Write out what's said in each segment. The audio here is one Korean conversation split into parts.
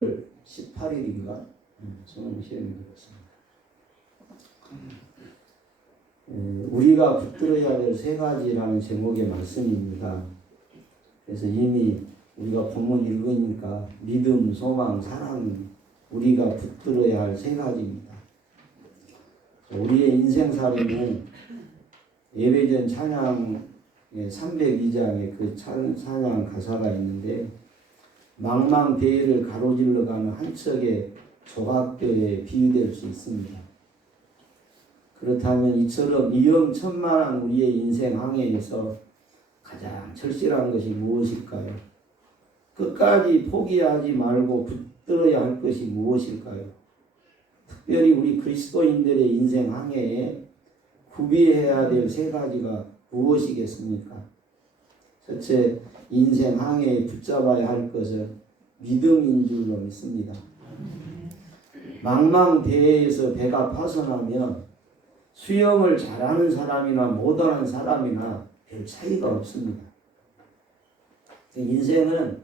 18일인가 수능 시험이 되었습니다. 우리가 붙들어야 될 세 가지라는 제목의 말씀입니다. 그래서 이미 우리가 본문 읽으니까 믿음, 소망, 사랑, 우리가 붙들어야 할 세 가지입니다. 우리의 인생살이는 예배전 찬양 302장에 그 찬양 가사가 있는데, 망망대해를 가로질러가는 한 척의 조각교에 비유될 수 있습니다. 그렇다면 이처럼 위험천만한 우리의 인생 항해에서 가장 절실한 것이 무엇일까요? 끝까지 포기하지 말고 붙들어야 할 것이 무엇일까요? 특별히 우리 그리스도인들의 인생 항해에 구비해야 될 세 가지가 무엇이겠습니까? 첫째, 인생 항해에 붙잡아야 할 것은 믿음인 줄로 믿습니다. 망망대해에서 배가 파손하면 수영을 잘하는 사람이나 못하는 사람이나 별 차이가 없습니다. 인생은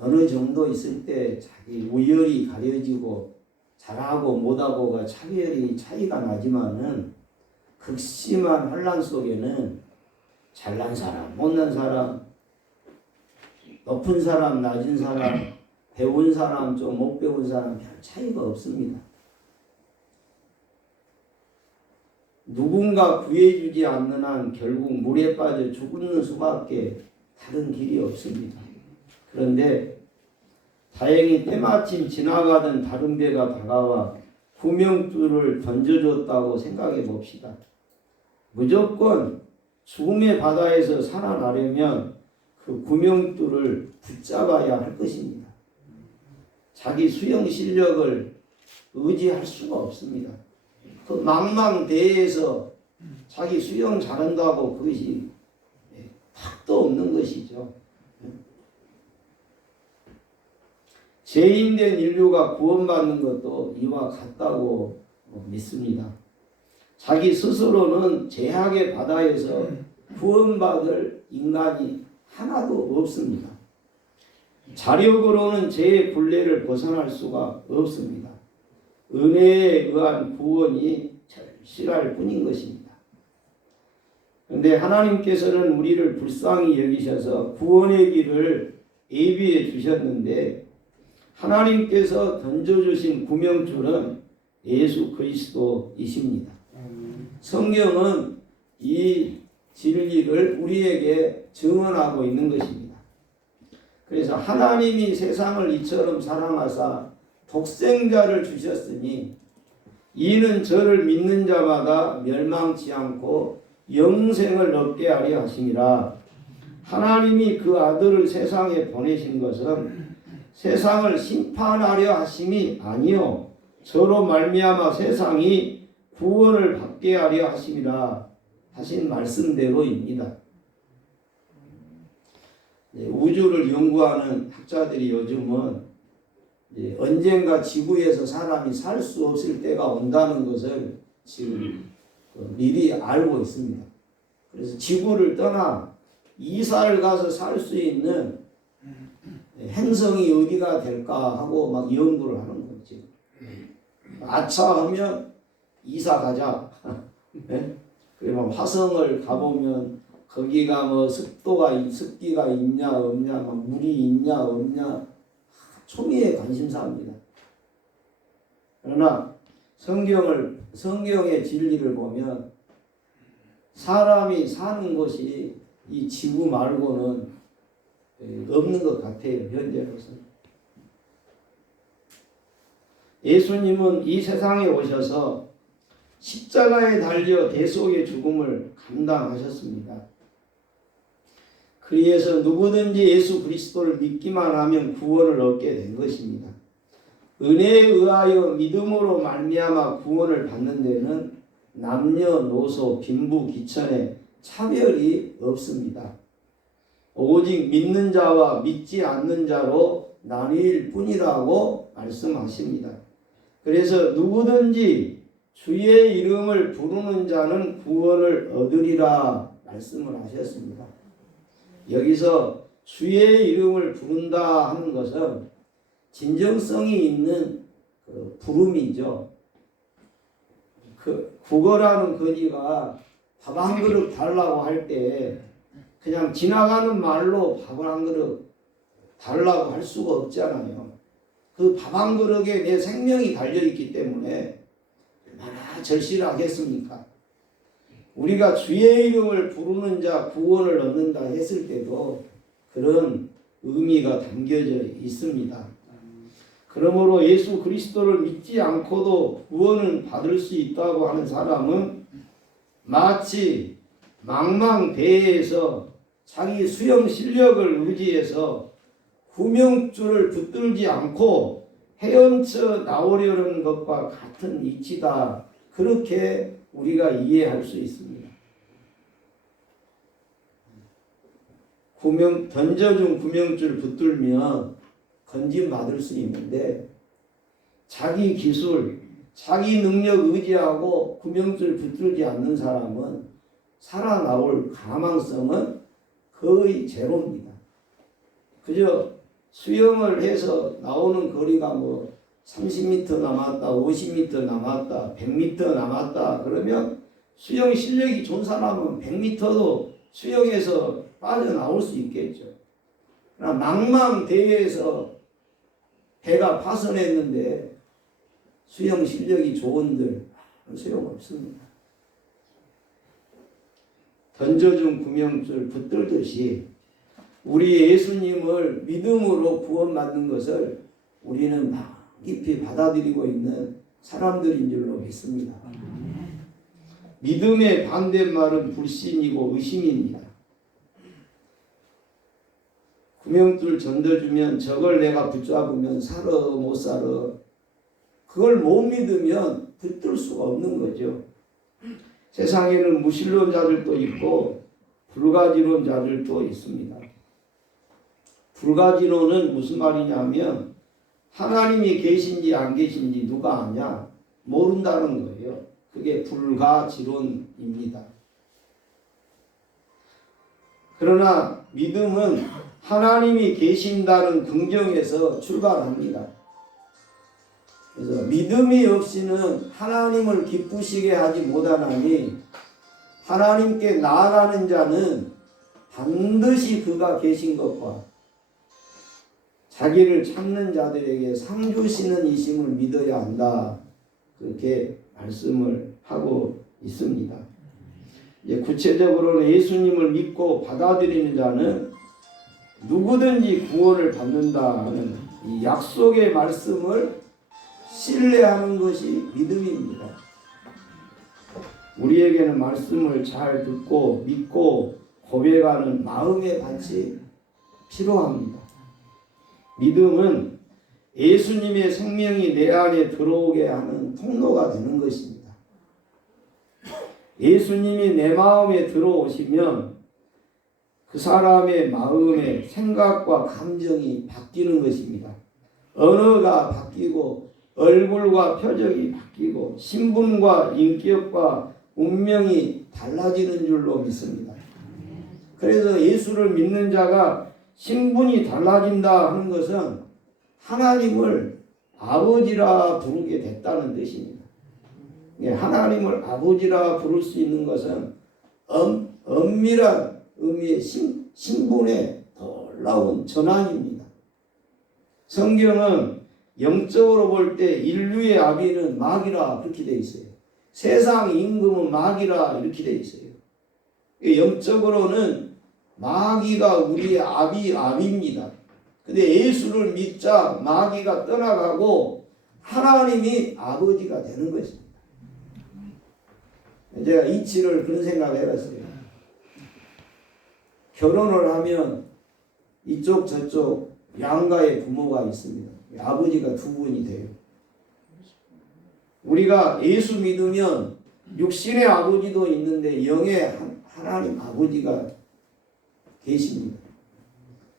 어느 정도 있을 때 자기 우열이 가려지고 잘하고 못하고가 차이가 나지만은 극심한 혼란 속에는 잘난 사람, 못난 사람, 높은 사람, 낮은 사람, 배운 사람, 좀 못 배운 사람 별 차이가 없습니다. 누군가 구해주지 않는 한 결국 물에 빠져 죽는 수밖에 다른 길이 없습니다. 그런데 다행히 때마침 지나가던 다른 배가 다가와 구명줄을 던져줬다고 생각해 봅시다. 무조건 죽음의 바다에서 살아나려면 그 구명줄을 붙잡아야 할 것입니다. 자기 수영 실력을 의지할 수가 없습니다. 그 망망대해에서 자기 수영 잘한다고 그것이 탁도 없는 것이죠. 죄인된 인류가 구원받는 것도 이와 같다고 믿습니다. 자기 스스로는 죄악의 바다에서 구원받을 인간이 하나도 없습니다. 자력으로는 죄의 굴레를 벗어날 수가 없습니다. 은혜에 의한 구원이 절실할 뿐인 것입니다. 그런데 하나님께서는 우리를 불쌍히 여기셔서 구원의 길을 예비해 주셨는데, 하나님께서 던져주신 구명줄은 예수 그리스도이십니다. 성경은 이 진리를 우리에게 증언하고 있는 것입니다. 그래서 하나님이 세상을 이처럼 사랑하사 독생자를 주셨으니 이는 저를 믿는 자마다 멸망치 않고 영생을 얻게 하려 하심이라. 하나님이 그 아들을 세상에 보내신 것은 세상을 심판하려 하심이 아니요 저로 말미암아 세상이 구원을 받게 하려 하심이라 하신 말씀대로입니다. 우주를 연구하는 학자들이 요즘은 언젠가 지구에서 사람이 살 수 없을 때가 온다는 것을 지금 미리 알고 있습니다. 그래서 지구를 떠나 이사를 가서 살 수 있는 행성이 어디가 될까 하고 막 연구를 하는 거죠. 아차 하면 이사 가자. 네? 그리고 화성을 가보면 거기가 뭐 습기가 있냐 없냐, 막 물이 있냐 없냐, 초미의 관심사입니다. 그러나 성경의 진리를 보면 사람이 사는 곳이 이 지구 말고는 없는 것 같아요, 현재로서는. 예수님은 이 세상에 오셔서 십자가에 달려 대속의 죽음을 감당하셨습니다. 그래서 누구든지 예수 그리스도를 믿기만 하면 구원을 얻게 된 것입니다. 은혜에 의하여 믿음으로 말미암아 구원을 받는 데는 남녀노소 빈부귀천에 차별이 없습니다. 오직 믿는 자와 믿지 않는 자로 나뉠 뿐이라고 말씀하십니다. 그래서 누구든지 주의 이름을 부르는 자는 구원을 얻으리라 말씀을 하셨습니다. 여기서 주의 이름을 부른다 하는 것은 진정성이 있는 부름이죠. 국어라는 거리가 밥 한 그릇 달라고 할 때 그냥 지나가는 말로 밥 한 그릇 달라고 할 수가 없잖아요. 그 밥 한 그릇에 내 생명이 달려있기 때문에 얼마나 절실하겠습니까? 우리가 주의 이름을 부르는 자 구원을 얻는다 했을 때도 그런 의미가 담겨져 있습니다. 그러므로 예수 그리스도를 믿지 않고도 구원을 받을 수 있다고 하는 사람은 마치 망망대해에서 자기 수영 실력을 의지해서 구명줄을 붙들지 않고 헤엄쳐 나오려는 것과 같은 이치다. 그렇게 우리가 이해할 수 있습니다. 던져준 구명줄 붙들면 건진 받을 수 있는데 자기 기술, 자기 능력 의지하고 구명줄 붙들지 않는 사람은 살아나올 가망성은 거의 제로입니다. 그저 수영을 해서 나오는 거리가 30m 남았다, 50m 남았다, 100m 남았다 그러면 수영 실력이 좋은 사람은 100m도 수영해서 빠져나올 수 있겠죠. 그러나 망망대해에서 배가 파손했는데 수영 실력이 좋은들 소용없습니다. 던져준 구명줄 붙들듯이 우리 예수님을 믿음으로 구원받는 것을 우리는 깊이 받아들이고 있는 사람들인 줄로 믿습니다. 믿음의 반대말은 불신이고 의심입니다. 구명줄 던져주면 저걸 내가 붙잡으면 살아 못 살아 그걸 못 믿으면 붙들 수가 없는 거죠. 세상에는 무신론자들도 있고 불가지론자들도 있습니다. 불가지론은 무슨 말이냐면 하나님이 계신지 안 계신지 누가 아냐? 모른다는 거예요. 그게 불가지론입니다. 그러나 믿음은 하나님이 계신다는 긍정에서 출발합니다. 그래서 믿음이 없이는 하나님을 기쁘시게 하지 못하나니 하나님께 나아가는 자는 반드시 그가 계신 것과 자기를 찾는 자들에게 상 주시는 이심을 믿어야 한다. 그렇게 말씀을 하고 있습니다. 이제 구체적으로는 예수님을 믿고 받아들이는 자는 누구든지 구원을 받는다는 이 약속의 말씀을 신뢰하는 것이 믿음입니다. 우리에게는 말씀을 잘 듣고 믿고 고백하는 마음의 밭이 필요합니다. 믿음은 예수님의 생명이 내 안에 들어오게 하는 통로가 되는 것입니다. 예수님이 내 마음에 들어오시면 그 사람의 마음의 생각과 감정이 바뀌는 것입니다. 언어가 바뀌고 얼굴과 표정이 바뀌고 신분과 인격과 운명이 달라지는 줄로 믿습니다. 그래서 예수를 믿는 자가 신분이 달라진다 하는 것은 하나님을 아버지라 부르게 됐다는 뜻입니다. 하나님을 아버지라 부를 수 있는 것은 엄밀한 의미의 신분의 놀라운 전환입니다. 성경은 영적으로 볼 때 인류의 아비는 마귀라 그렇게 되어 있어요. 세상 임금은 마귀라 이렇게 되어 있어요. 영적으로는 마귀가 우리의 아비입니다. 근데 예수를 믿자 마귀가 떠나가고 하나님이 아버지가 되는 것입니다. 제가 이치를 그런 생각을 해봤어요. 결혼을 하면 이쪽 저쪽 양가의 부모가 있습니다. 아버지가 두 분이 돼요. 우리가 예수 믿으면 육신의 아버지도 있는데 영의 하나님 아버지가 계십니다.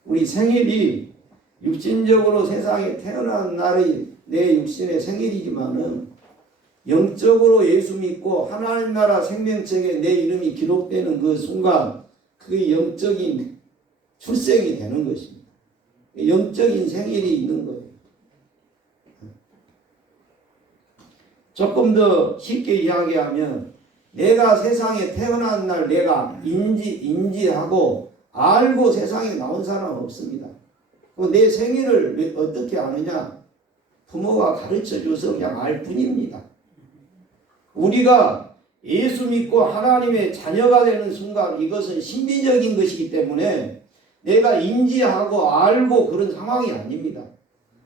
우리 생일이 육신적으로 세상에 태어난 날이 내 육신의 생일이지만은 영적으로 예수 믿고 하나님 나라 생명책에 내 이름이 기록되는 그 순간 그게 영적인 출생이 되는 것입니다. 영적인 생일이 있는 거예요. 조금 더 쉽게 이야기하면 내가 세상에 태어난 날 내가 인지하고 알고 세상에 나온 사람은 없습니다. 내 생일을 어떻게 아느냐? 부모가 가르쳐줘서 그냥 알 뿐입니다. 우리가 예수 믿고 하나님의 자녀가 되는 순간 이것은 신비적인 것이기 때문에 내가 인지하고 알고 그런 상황이 아닙니다.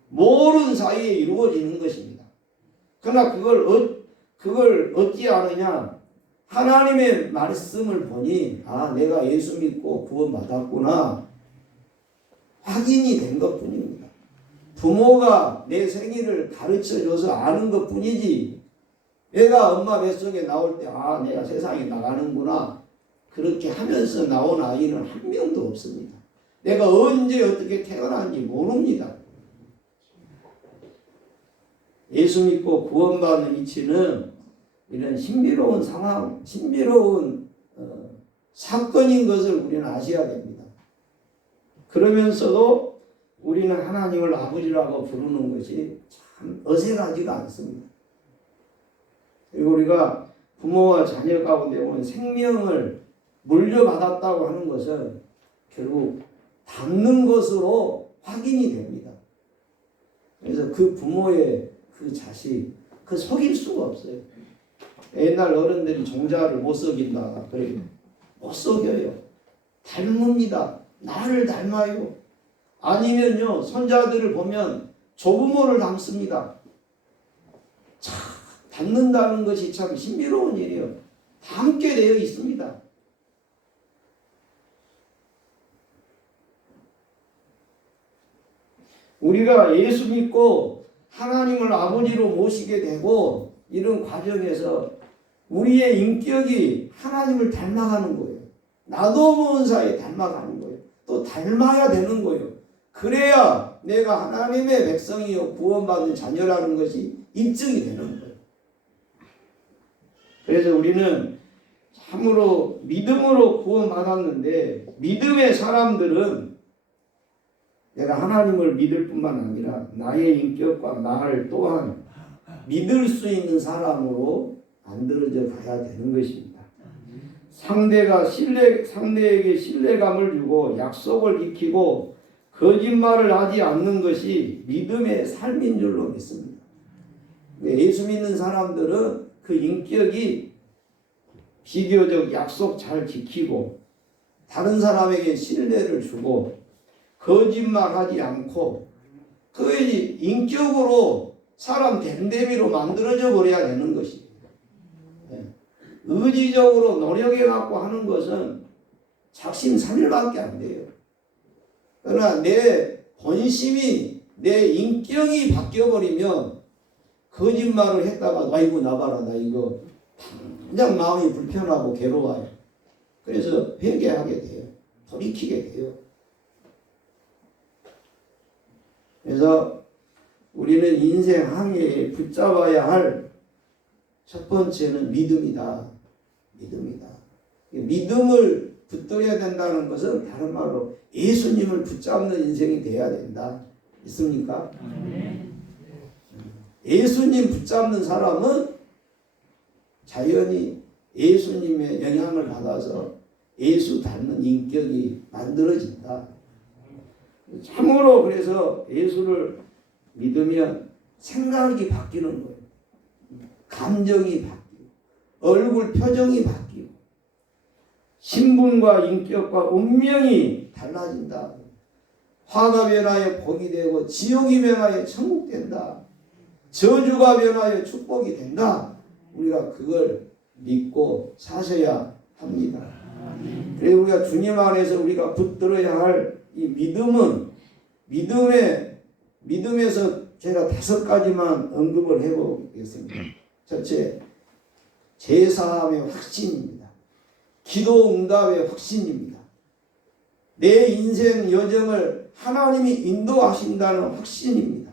모르는 사이에 이루어지는 것입니다. 그러나 그걸 어찌 아느냐? 하나님의 말씀을 보니 내가 예수 믿고 구원받았구나 확인이 된 것뿐입니다. 부모가 내 생일을 가르쳐줘서 아는 것뿐이지 내가 엄마 뱃속에 나올 때 내가 세상에 나가는구나 그렇게 하면서 나온 아이는 한 명도 없습니다. 내가 언제 어떻게 태어난지 모릅니다. 예수 믿고 구원받는 이치는 이런 신비로운 상황, 신비로운 사건인 것을 우리는 아셔야 됩니다. 그러면서도 우리는 하나님을 아버지라고 부르는 것이 참 어색하지가 않습니다. 그리고 우리가 부모와 자녀 가운데 보면 생명을 물려받았다고 하는 것은 결국 닮는 것으로 확인이 됩니다. 그래서 그 부모의 그 자식, 그 속일 수가 없어요. 옛날 어른들이 종자를 못 속인다. 그래요. 못 속여요. 닮습니다. 나를 닮아요. 아니면요, 손자들을 보면 조부모를 닮습니다. 참, 닮는다는 것이 참 신비로운 일이에요. 닮게 되어 있습니다. 우리가 예수 믿고 하나님을 아버지로 모시게 되고 이런 과정에서 우리의 인격이 하나님을 닮아가는 거예요. 나도 모르는 사이에 닮아가는 거예요. 또 닮아야 되는 거예요. 그래야 내가 하나님의 백성이요 구원받은 자녀라는 것이 입증이 되는 거예요. 그래서 우리는 참으로 믿음으로 구원받았는데 믿음의 사람들은 내가 하나님을 믿을 뿐만 아니라 나의 인격과 나를 또한 믿을 수 있는 사람으로 만들어져 가야 되는 것입니다. 상대에게 신뢰감을 주고 약속을 지키고 거짓말을 하지 않는 것이 믿음의 삶인 줄로 믿습니다. 예수 믿는 사람들은 그 인격이 비교적 약속 잘 지키고 다른 사람에게 신뢰를 주고 거짓말하지 않고 그것이 인격으로 사람 됨됨이로 만들어져 버려야 되는 것입니다. 의지적으로 노력해갖고 하는 것은 작심삼일밖에 안 돼요. 그러나 내 본심이 내 인격이 바뀌어버리면 거짓말을 했다가 아이고 나봐라 나 이거 그냥 마음이 불편하고 괴로워요. 그래서 회개하게 돼요. 돌이키게 돼요. 그래서 우리는 인생 항해에 붙잡아야 할 첫 번째는 믿음이다. 믿음이다. 믿음을 붙들어야 된다는 것은 다른 말로 예수님을 붙잡는 인생이 돼야 된다. 있습니까? 예수님 붙잡는 사람은 자연히 예수님의 영향을 받아서 예수 닮는 인격이 만들어진다. 참으로 그래서 예수를 믿으면 생각이 바뀌는 거예요. 감정이 바뀌고 얼굴 표정이 바뀌고 신분과 인격과 운명이 달라진다. 화가 변하여 복이 되고 지옥이 변하여 천국 된다. 저주가 변하여 축복이 된다. 우리가 그걸 믿고 사셔야 합니다. 그래서 우리가 주님 안에서 우리가 붙들어야 할 이 믿음은 믿음에서 제가 5가지만 언급을 해보겠습니다. 첫째, 제사함의 확신입니다. 기도 응답의 확신입니다. 내 인생 여정을 하나님이 인도하신다는 확신입니다.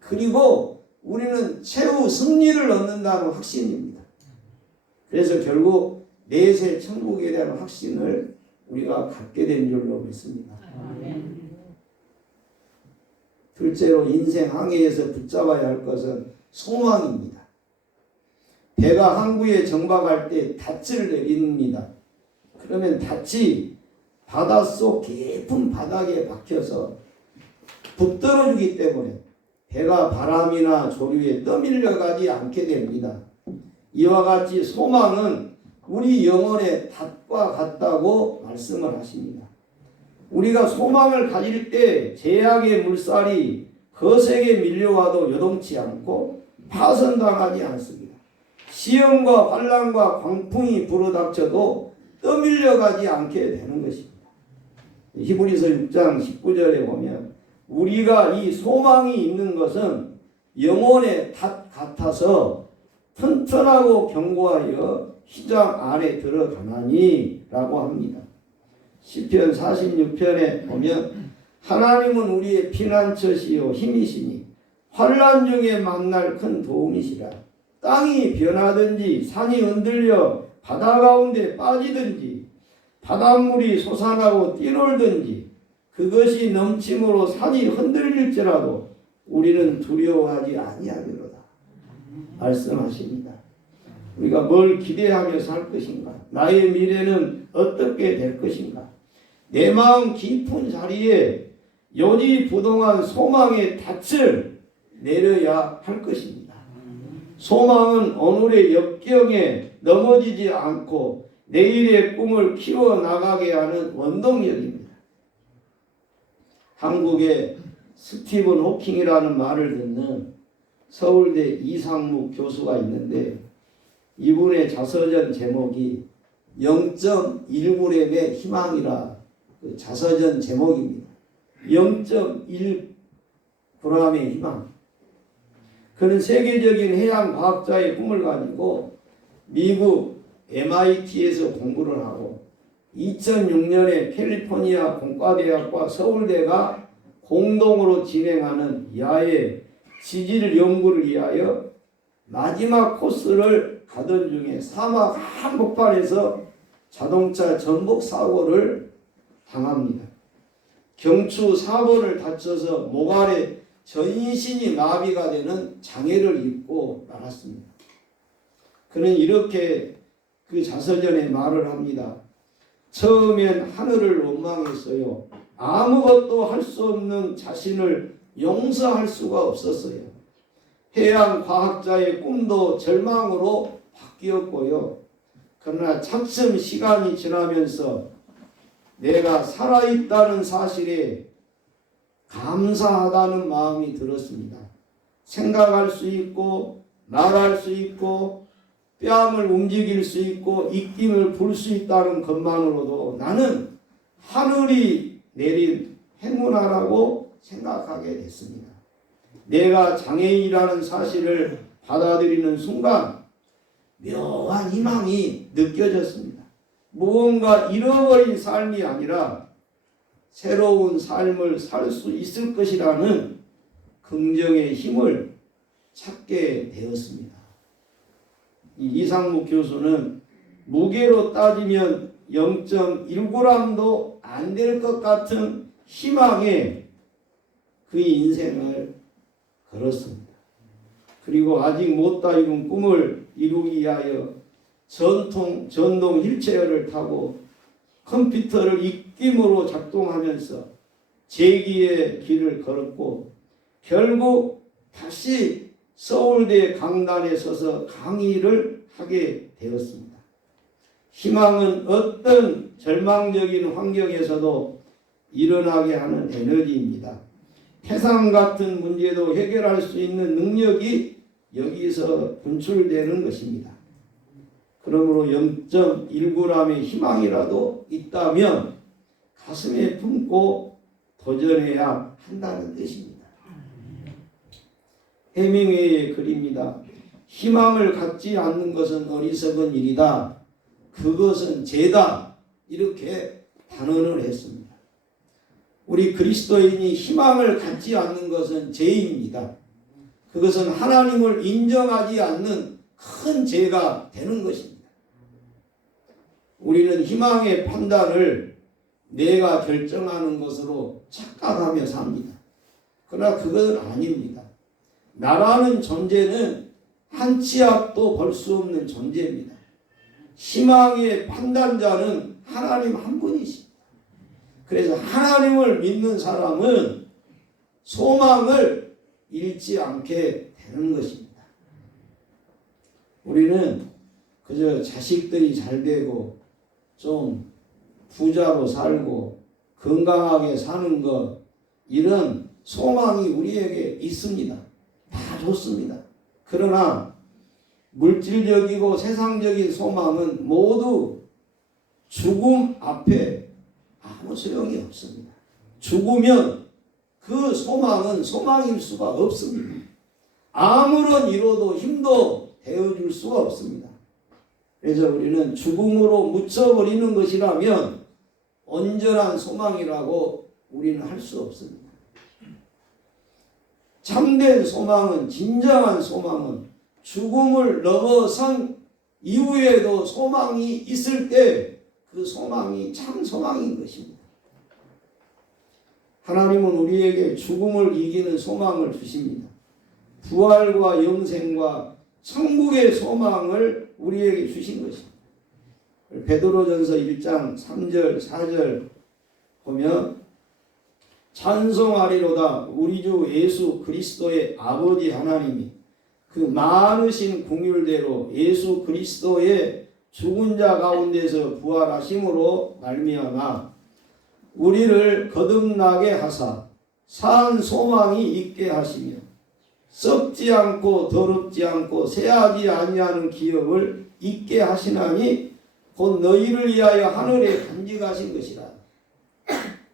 그리고 우리는 최후 승리를 얻는다는 확신입니다. 그래서 결국 내세 천국에 대한 확신을 우리가 갖게 된 줄로 믿습니다. 둘째로 인생 항해에서 붙잡아야 할 것은 소망입니다. 배가 항구에 정박할 때 닻을 내립니다. 그러면 닻이 바닷속 깊은 바닥에 박혀서 붙들어주기 때문에 배가 바람이나 조류에 떠밀려가지 않게 됩니다. 이와 같이 소망은 우리 영혼의 닷과 같다고 말씀을 하십니다. 우리가 소망을 가질 때 제약의 물살이 거세게 밀려와도 요동치 않고 파손당하지 않습니다. 시험과 환난과 광풍이 불어닥쳐도 떠밀려가지 않게 되는 것입니다. 히브리서 6장 19절에 보면 우리가 이 소망이 있는 것은 영혼의 닷 같아서 튼튼하고 견고하여 휘장 안에 들어가나니 라고 합니다. 시편 46편에 보면 하나님은 우리의 피난처시요 힘이시니 환난 중에 만날 큰 도움이시라. 땅이 변하든지 산이 흔들려 바다 가운데 빠지든지 바닷물이 솟아나고 뛰놀든지 그것이 넘침으로 산이 흔들릴지라도 우리는 두려워하지 아니하리로다 말씀하십니다. 우리가 뭘 기대하며 살 것인가? 나의 미래는 어떻게 될 것인가? 내 마음 깊은 자리에 요지부동한 소망의 닻을 내려야 할 것입니다. 소망은 오늘의 역경에 넘어지지 않고 내일의 꿈을 키워나가게 하는 원동력입니다. 한국의 스티븐 호킹이라는 말을 듣는 서울대 이상묵 교수가 있는데 이분의 자서전 제목이 0.1g의 희망이라 그 자서전 제목입니다. 0.1g의 희망. 그는 세계적인 해양 과학자의 꿈을 가지고 미국 MIT에서 공부를 하고 2006년에 캘리포니아 공과대학과 서울대가 공동으로 진행하는 야외 지질 연구를 위하여 마지막 코스를 가던 중에 사막 한복판에서 자동차 전복 사고를 당합니다. 경추 4번을 다쳐서 목 아래 전신이 마비가 되는 장애를 입고 말았습니다. 그는 이렇게 그 자서전에 말을 합니다. 처음엔 하늘을 원망했어요. 아무것도 할 수 없는 자신을 용서할 수가 없었어요. 해양 과학자의 꿈도 절망으로 바뀌었고요. 그러나 차츰 시간이 지나면서 내가 살아있다는 사실에 감사하다는 마음이 들었습니다. 생각할 수 있고 말할 수 있고 뺨을 움직일 수 있고 입김을 불 수 있다는 것만으로도 나는 하늘이 내린 행운아라고 생각하게 됐습니다. 내가 장애인이라는 사실을 받아들이는 순간 묘한 희망이 느껴졌습니다. 무언가 잃어버린 삶이 아니라 새로운 삶을 살 수 있을 것이라는 긍정의 힘을 찾게 되었습니다. 이 이상묵 교수는 무게로 따지면 0.1g도 안 될 것 같은 희망에 그의 인생을 걸었습니다. 그리고 아직 못다 이룬 꿈을 이루기 위하여 전동 휠체어를 타고 컴퓨터를 입김으로 작동하면서 재기의 길을 걸었고 결국 다시 서울대 강단에 서서 강의를 하게 되었습니다. 희망은 어떤 절망적인 환경에서도 일어나게 하는 에너지입니다. 태산 같은 문제도 해결할 수 있는 능력이 여기서 분출되는 것입니다. 그러므로 0.1g의 희망이라도 있다면 가슴에 품고 도전해야 한다는 뜻입니다. 해밍웨이의 글입니다. 희망을 갖지 않는 것은 어리석은 일이다. 그것은 죄다. 이렇게 단언을 했습니다. 우리 그리스도인이 희망을 갖지 않는 것은 죄입니다. 그것은 하나님을 인정하지 않는 큰 죄가 되는 것입니다. 우리는 희망의 판단을 내가 결정하는 것으로 착각하며 삽니다. 그러나 그건 아닙니다. 나라는 존재는 한 치 앞도 볼 수 없는 존재입니다. 희망의 판단자는 하나님 한 분이십니다. 그래서 하나님을 믿는 사람은 소망을 잃지 않게 되는 것입니다. 우리는 그저 자식들이 잘 되고 좀 부자로 살고 건강하게 사는 것, 이런 소망이 우리에게 있습니다. 다 좋습니다. 그러나 물질적이고 세상적인 소망은 모두 죽음 앞에 아무 소용이 없습니다. 죽으면 그 소망은 소망일 수가 없습니다. 아무런 위로도 힘도 되어줄 수가 없습니다. 그래서 우리는 죽음으로 묻혀버리는 것이라면 온전한 소망이라고 우리는 할 수 없습니다. 참된 소망은, 진정한 소망은 죽음을 넘어선 이후에도 소망이 있을 때 그 소망이 참 소망인 것입니다. 하나님은 우리에게 죽음을 이기는 소망을 주십니다. 부활과 영생과 천국의 소망을 우리에게 주신 것입니다. 베드로전서 1장 3절 4절 보면 찬송하리로다 우리 주 예수 그리스도의 아버지 하나님이 그 많으신 긍휼대로 예수 그리스도의 죽은 자 가운데서 부활하심으로 말미암아 우리를 거듭나게 하사 산 소망이 있게 하시며 썩지 않고 더럽지 않고 쇠하지 아니하는 기업을 있게 하시나니 곧 너희를 위하여 하늘에 간직하신 것이라.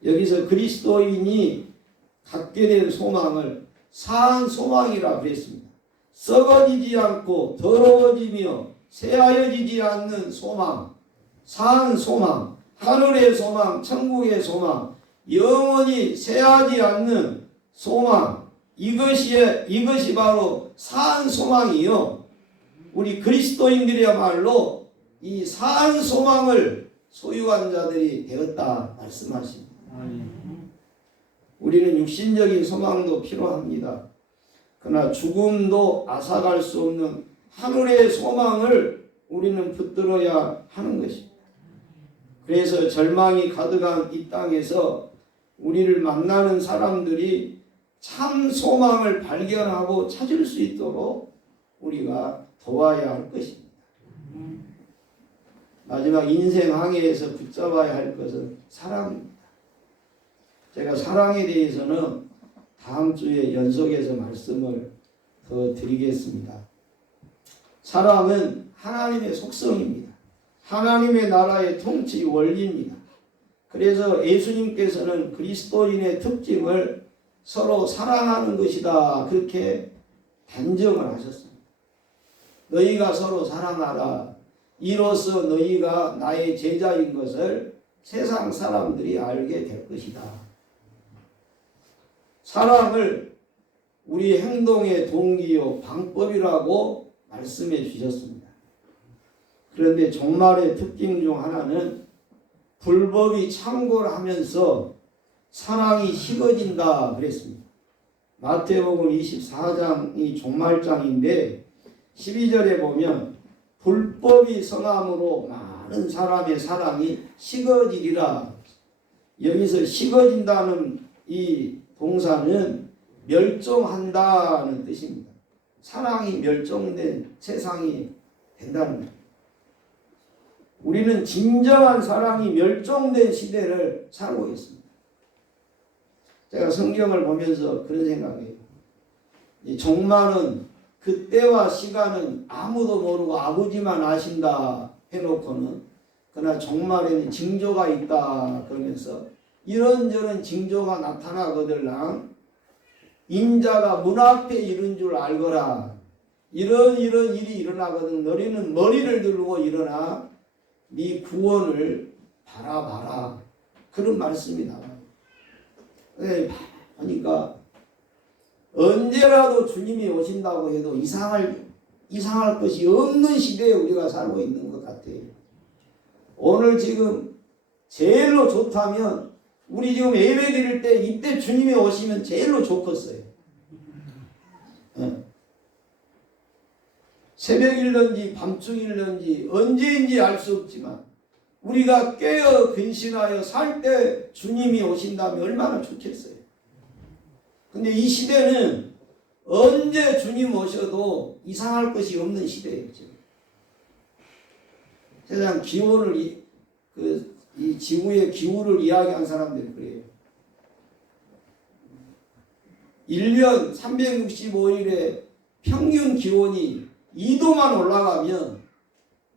여기서 그리스도인이 갖게 된 소망을 산 소망이라 그랬습니다. 썩어지지 않고 더러워지며 쇠하여지지 않는 소망, 산 소망, 하늘의 소망, 천국의 소망, 영원히 쇠하지 않는 소망, 이것이 바로 산 소망이요. 우리 그리스도인들이야말로 이 산 소망을 소유한 자들이 되었다 말씀하십니다. 우리는 육신적인 소망도 필요합니다. 그러나 죽음도 앗아갈 수 없는 하늘의 소망을 우리는 붙들어야 하는 것입니다. 그래서 절망이 가득한 이 땅에서 우리를 만나는 사람들이 참 소망을 발견하고 찾을 수 있도록 우리가 도와야 할 것입니다. 마지막 인생 항해에서 붙잡아야 할 것은 사랑입니다. 제가 사랑에 대해서는 다음 주에 연속해서 말씀을 더 드리겠습니다. 사랑은 하나님의 속성입니다. 하나님의 나라의 통치 원리입니다. 그래서 예수님께서는 그리스도인의 특징을 서로 사랑하는 것이다 그렇게 단정을 하셨습니다. 너희가 서로 사랑하라. 이로써 너희가 나의 제자인 것을 세상 사람들이 알게 될 것이다. 사랑을 우리 행동의 동기요 방법이라고 말씀해 주셨습니다. 그런데 종말의 특징 중 하나는 불법이 창고를 하면서 사랑이 식어진다 그랬습니다. 마태복음 24장이 종말장인데 12절에 보면 불법이 성함으로 많은 사람의 사랑이 식어지리라. 여기서 식어진다는 이 동사는 멸종한다는 뜻입니다. 사랑이 멸종된 세상이 된다는 겁니다. 우리는 진정한 사랑이 멸종된 시대를 살고 있습니다. 제가 성경을 보면서 그런 생각이에요. 이 종말은 그때와 시간은 아무도 모르고 아버지만 아신다 해놓고는 그러나 종말에는 징조가 있다 그러면서 이런저런 징조가 나타나거들랑 인자가 문 앞에 이른 줄 알거라. 이런 일이 일어나거든. 너희는 머리를 들고 일어나 네 구원을 바라봐라. 그런 말씀이 나와요. 네, 보니까 언제라도 주님이 오신다고 해도 이상할 것이 없는 시대에 우리가 살고 있는 것 같아요. 오늘 지금 제일로 좋다면 우리 지금 예배 드릴 때 이때 주님이 오시면 제일로 좋겠어요. 예. 새벽일런지 밤중일런지 언제인지 알 수 없지만 우리가 깨어 근신하여 살 때 주님이 오신다면 얼마나 좋겠어요. 근데 이 시대는 언제 주님 오셔도 이상할 것이 없는 시대예요. 지금. 세상 기후를 이 지구의 기후를 이야기한 사람들이 그래요. 1년 365일에 평균 기온이 2도만 올라가면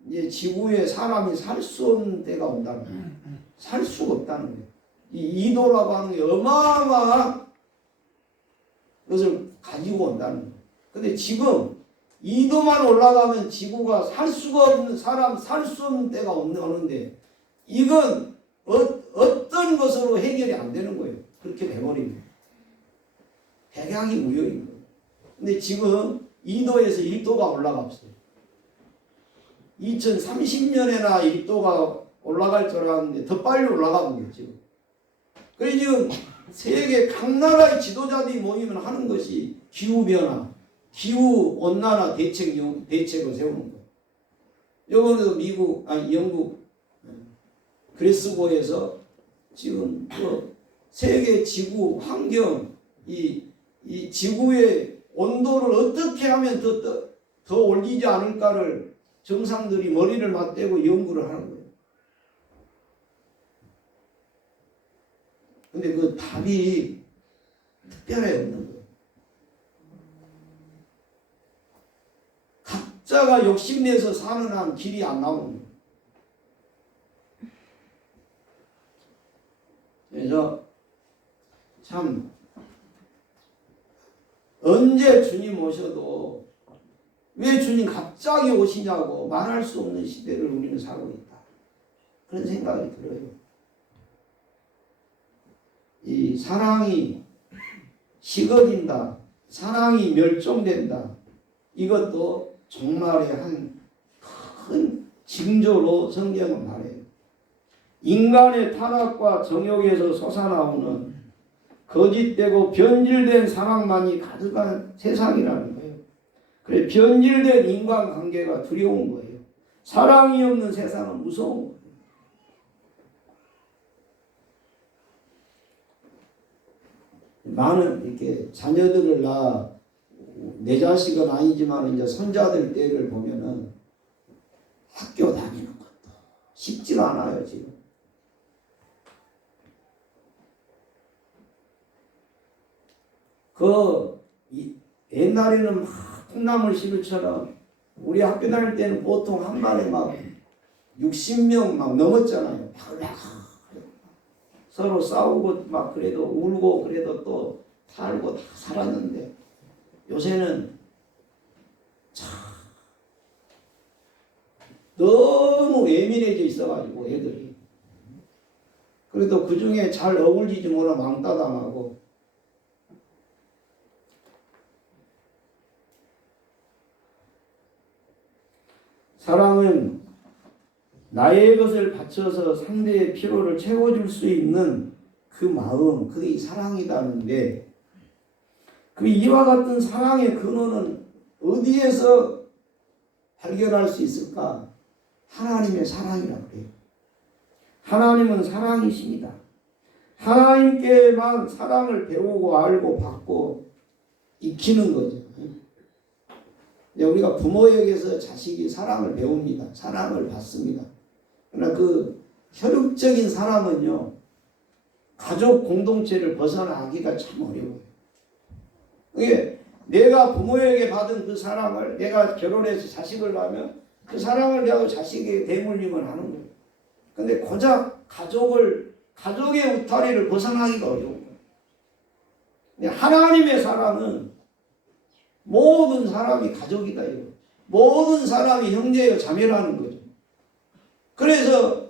이제 지구에 사람이 살 수 없는 때가 온다는 거예요. 살 수가 없다는 거예요. 이 2도라고 하는 게 어마어마한 것을 가지고 온다는 거예요. 근데 지금 2도만 올라가면 지구가 살 수가 없는 사람 살 수 없는 때가 오는데 이건 어떤 것으로 해결이 안 되는 거예요. 그렇게 돼버립니다. 백약이 무효인 거예요. 근데 지금 2도에서 1도가 올라갔어요. 2030년에나 1도가 올라갈 줄 알았는데 더 빨리 올라가는 거예요, 지금. 그래서 지금 세계 각 나라의 지도자들이 모이면 하는 것이 기후변화, 기후온난화 대책을 세우는 거예요. 이번에도 영국, 그리스고에서 지금 세계 지구 환경, 이 지구의 온도를 어떻게 하면 더 올리지 않을까를 정상들이 머리를 맞대고 연구를 하는 거예요. 근데 그 답이 특별하게 없는 거예요. 각자가 욕심내서 사는 한 길이 안 나오는 거예요. 그래서 참 언제 주님 오셔도 왜 주님 갑자기 오시냐고 말할 수 없는 시대를 우리는 살고 있다. 그런 생각이 들어요. 이 사랑이 식어진다. 사랑이 멸종된다. 이것도 종말의 한 큰 징조로 성경은 말해요. 인간의 타락과 정욕에서 솟아나오는 거짓되고 변질된 사랑만이 가득한 세상이라는 거예요. 그래 변질된 인간관계가 두려운 거예요. 사랑이 없는 세상은 무서운 거예요. 많은 이렇게 자녀들을 내 자식은 아니지만 이제 손자들 때를 보면은 학교 다니는 것도 쉽지가 않아요 지금. 옛날에는 막 콩나물 시루처럼 우리 학교 다닐 때는 보통 한 반에 막 60명 막 넘었잖아요. 서로 싸우고 막 그래도 울고 그래도 또 살고 다 살았는데 요새는 참 너무 예민해져 있어가지고 애들이 그래도 그 중에 잘 어울리지 못하 왕따당하고 사랑은 나의 것을 바쳐서 상대의 필요를 채워줄 수 있는 그 마음, 그게 사랑이라는데 그 이와 같은 사랑의 근원은 어디에서 발견할 수 있을까? 하나님의 사랑이라고 해요. 하나님은 사랑이십니다. 하나님께만 사랑을 배우고 알고 받고 익히는 거죠. 우리가 부모에게서 자식이 사랑을 배웁니다. 사랑을 받습니다. 그러나 그 혈육적인 사랑은요, 가족 공동체를 벗어나기가 참 어려워요. 이게 내가 부모에게 받은 그 사랑을 내가 결혼해서 자식을 낳으면 그 사랑을 내가 자식에게 대물림을 하는 거예요. 근데 고작 가족의 울타리를 벗어나기가 어려운 거예요. 근데 하나님의 사랑은 모든 사람이 가족이다. 이거. 모든 사람이 형제요 자매라는 거죠. 그래서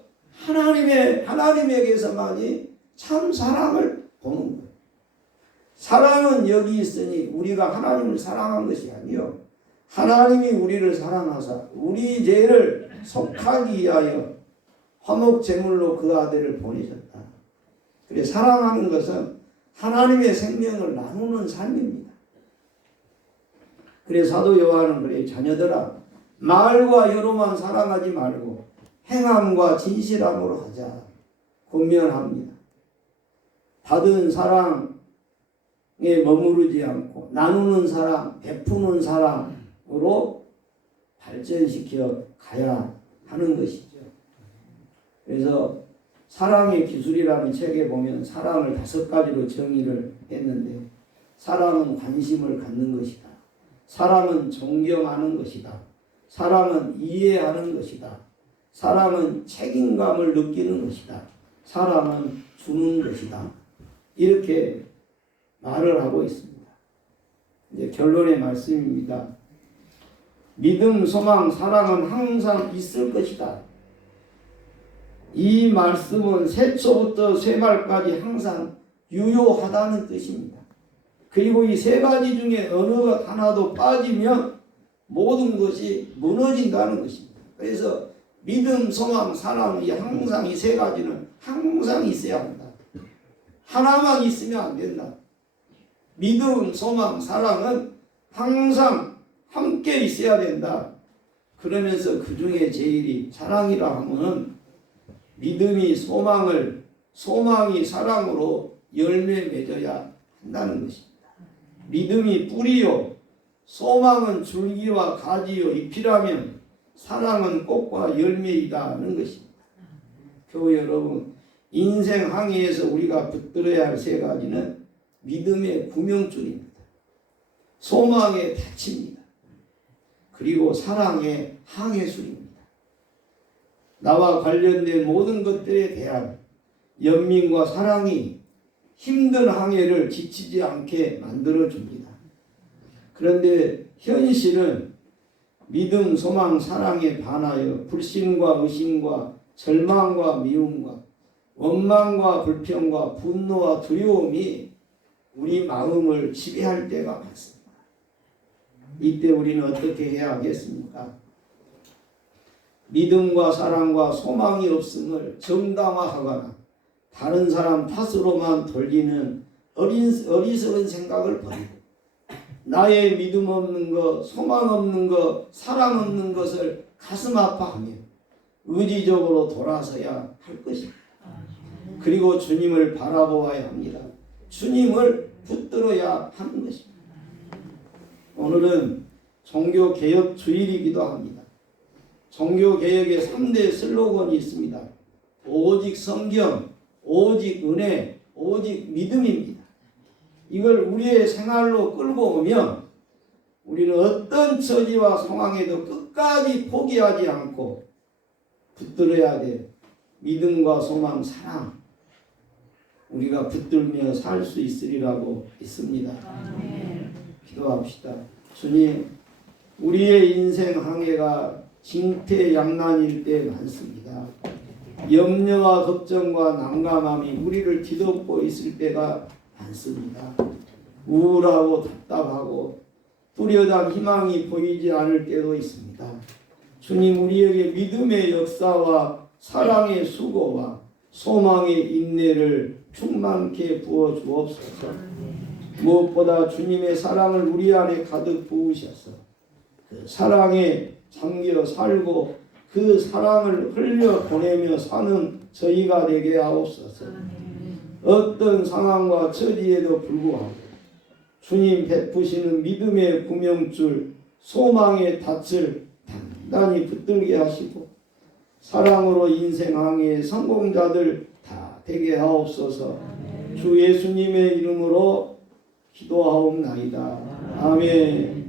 하나님에게서만이 참 사랑을 보는 거예요. 사랑은 여기 있으니 우리가 하나님을 사랑한 것이 아니요. 하나님이 우리를 사랑하사 우리 죄를 속하기 위하여 화목 제물로 그 아들을 보내셨다. 그래 사랑하는 것은 하나님의 생명을 나누는 삶입니다. 그래 사도 요한은 그래 자녀들아 말과 혀로만 사랑하지 말고 행함과 진실함으로 하자 권면합니다. 받은 사랑에 머무르지 않고 나누는 사랑, 베푸는 사랑으로 발전시켜 가야 하는 것이죠. 그래서 사랑의 기술이라는 책에 보면 사랑을 5가지로 정의를 했는데 사랑은 관심을 갖는 것이다. 사랑은 존경하는 것이다. 사랑은 이해하는 것이다. 사랑은 책임감을 느끼는 것이다. 사랑은 주는 것이다. 이렇게 말을 하고 있습니다. 이제 결론의 말씀입니다. 믿음, 소망, 사랑은 항상 있을 것이다. 이 말씀은 새초부터 쇠발까지 항상 유효하다는 뜻입니다. 그리고 이 3가지 중에 어느 하나도 빠지면 모든 것이 무너진다는 것입니다. 그래서 믿음, 소망, 사랑이 항상 이 3가지는 항상 있어야 한다. 하나만 있으면 안 된다. 믿음, 소망, 사랑은 항상 함께 있어야 된다. 그러면서 그 중에 제일이 사랑이라 하면 믿음이 소망을, 소망이 사랑으로 열매 맺어야 한다는 것입니다. 믿음이 뿌리요, 소망은 줄기와 가지요, 잎이라면 사랑은 꽃과 열매이다는 것입니다. 교우 여러분, 인생 항해에서 우리가 붙들어야 할 3가지는 믿음의 구명줄입니다. 소망의 닻입니다. 그리고 사랑의 항해술입니다. 나와 관련된 모든 것들에 대한 연민과 사랑이 힘든 항해를 지치지 않게 만들어줍니다. 그런데 현실은 믿음, 소망, 사랑에 반하여 불신과 의심과 절망과 미움과 원망과 불평과 분노와 두려움이 우리 마음을 지배할 때가 많습니다. 이때 우리는 어떻게 해야 하겠습니까? 믿음과 사랑과 소망이 없음을 정당화하거나 다른 사람 탓으로만 돌리는 어리석은 생각을 버리고 나의 믿음 없는 것, 소망 없는 것, 사랑 없는 것을 가슴 아파하며 의지적으로 돌아서야 할 것입니다. 그리고 주님을 바라보아야 합니다. 주님을 붙들어야 하는 것입니다. 오늘은 종교개혁 주일이기도 합니다. 종교개혁의 3대 슬로건이 있습니다. 오직 성경, 오직 은혜, 오직 믿음입니다. 이걸 우리의 생활로 끌고 오면 우리는 어떤 처지와 상황에도 끝까지 포기하지 않고 붙들어야 될 믿음과 소망, 사랑 우리가 붙들며 살 수 있으리라고 믿습니다. 기도합시다. 주님, 우리의 인생 항해가 징태양난일 때 많습니다. 염려와 걱정과 난감함이 우리를 뒤덮고 있을 때가 많습니다. 우울하고 답답하고 뚜렷한 희망이 보이지 않을 때도 있습니다. 주님, 우리에게 믿음의 역사와 사랑의 수고와 소망의 인내를 충만케 부어 주옵소서. 무엇보다 주님의 사랑을 우리 안에 가득 부으셔서 그 사랑에 잠겨 살고 그 사랑을 흘려 보내며 사는 저희가 되게 하옵소서. 어떤 상황과 처지에도 불구하고 주님 베푸시는 믿음의 구명줄, 소망의 닻을 단단히 붙들게 하시고 사랑으로 인생 항해의 성공자들 다 되게 하옵소서. 주 예수님의 이름으로 기도하옵나이다. 아멘.